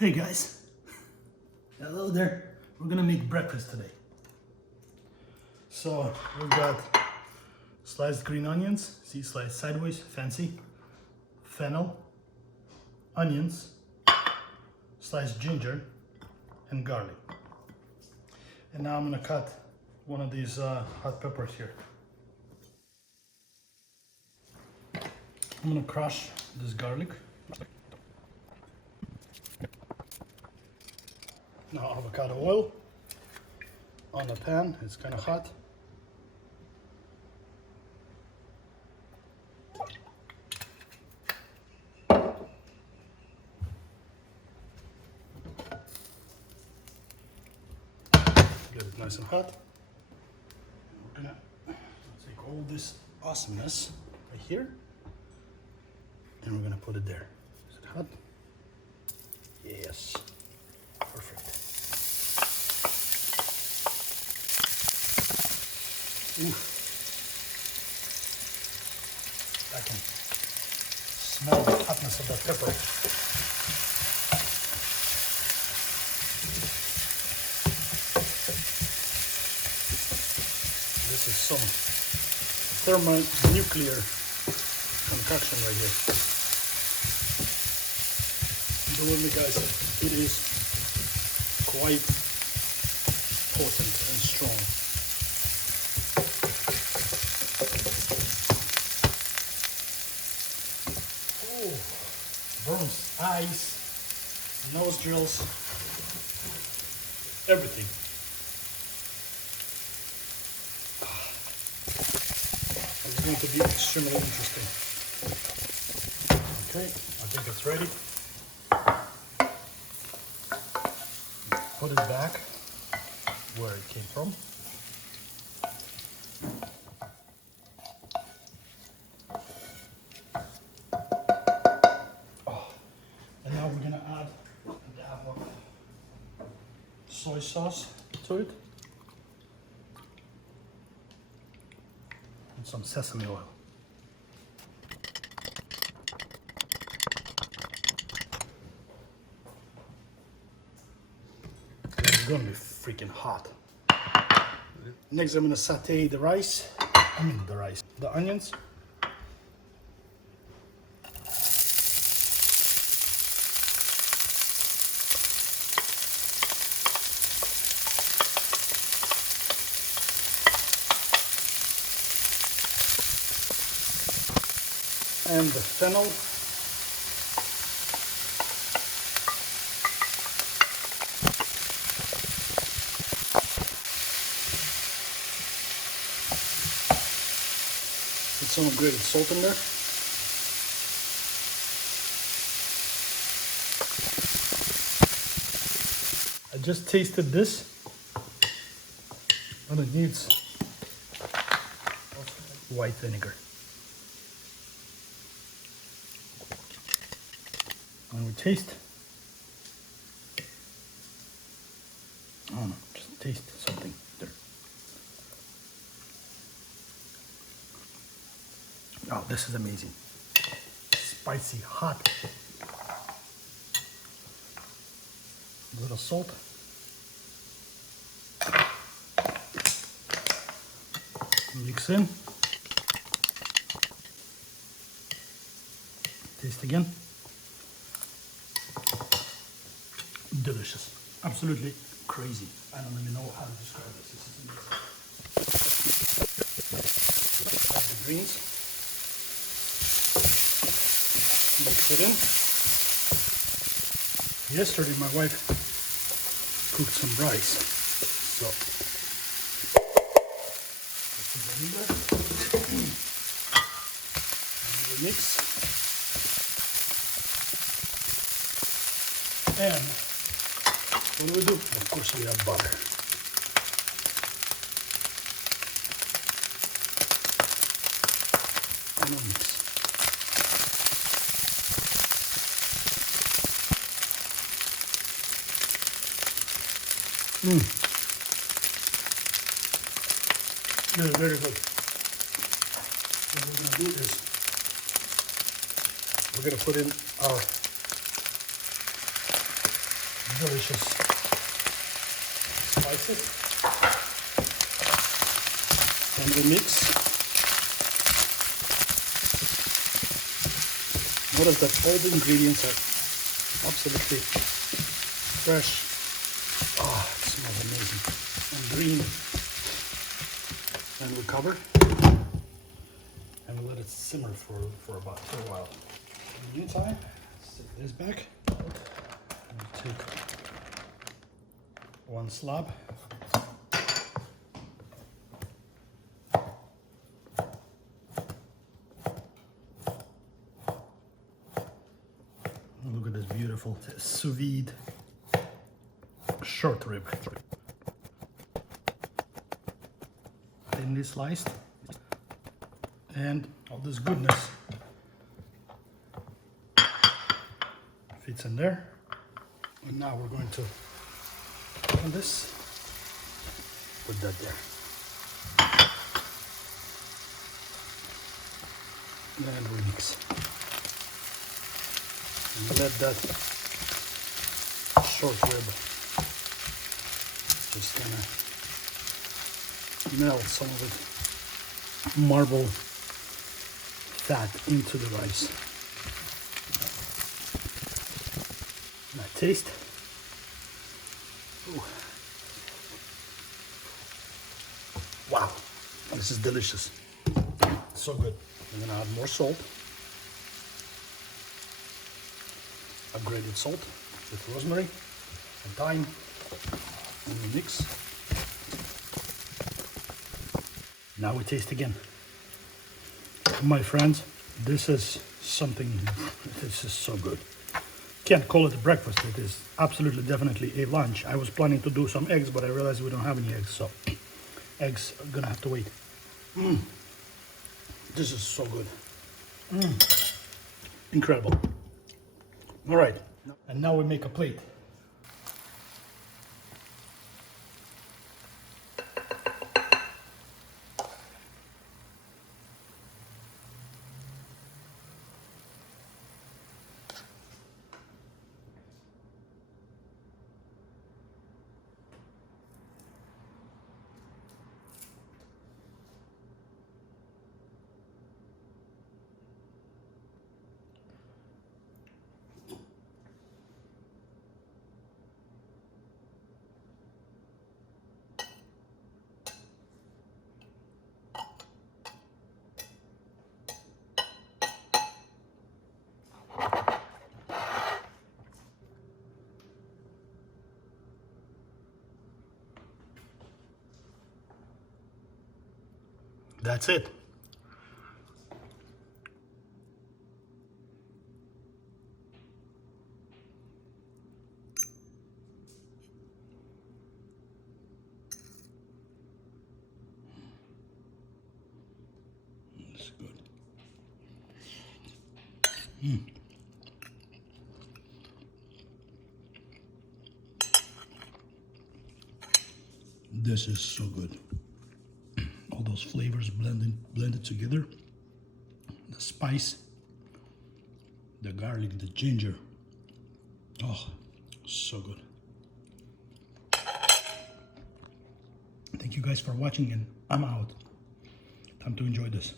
Hey guys, hello there. We're gonna make breakfast today. So we've got sliced green onions, see, sliced sideways, fancy, fennel, onions, sliced ginger, and garlic. And now I'm gonna cut one of these hot peppers here. I'm gonna crush this garlic. Now avocado oil on the pan, it's kind of hot. Get it nice and hot. We're gonna take all this awesomeness right here and we're gonna put it there. Is it hot? Yes. Perfect. Ooh. I can smell the hotness of that pepper. This is some thermonuclear concoction right here. Believe me guys, it is quite potent and strong. Oh, burns eyes, nostrils, everything. It's going to be extremely interesting. Okay, I think it's ready. Put it back where it came from. And now we're gonna add a dab of soy sauce to it. And some sesame oil. It's gonna be freaking hot. Next, I'm gonna saute the rice. The onions. And the fennel. With some grated salt in there. I just tasted this and it needs white vinegar. And we taste. I don't know, just taste something there. Oh, this is amazing. Spicy, hot. A little salt. Mix in. Taste again. Delicious. Absolutely crazy. I don't even know how to describe this. This is amazing. Add the greens. Mix it in. Yesterday my wife cooked some rice. So put some vinegar. And we mix. And what do we do? Of course we add butter. And we'll mix. This is very good. What we're going to do is we're going to put in our delicious spices. And we mix. Notice that all the ingredients are absolutely fresh. Oh, it smells amazing. And green. And we cover. And we let it simmer for a while. In the meantime, set this back. And take one slab. Look at this beautiful sous vide short rib. Thinly sliced. And all this goodness fits in there. And now we're going to open this, put that there. And we mix. And let that short rib just kind of melt some of it marble fat into the rice. Now taste. Ooh. Wow, this is delicious. So good. I'm gonna add more salt. Upgraded salt with rosemary and thyme, and we mix. Now we taste again. My friends, this is something, this is so good. Can't call it a breakfast, it is absolutely definitely a lunch. I was planning to do some eggs, but I realized we don't have any eggs, so eggs are gonna have to wait. This is so good. Incredible. All right, and now we make a plate. That's it. That's good. This is so good. All those flavors blended together. The spice, the garlic, the ginger. Oh, so good. Thank you guys for watching, and I'm out. Time to enjoy this.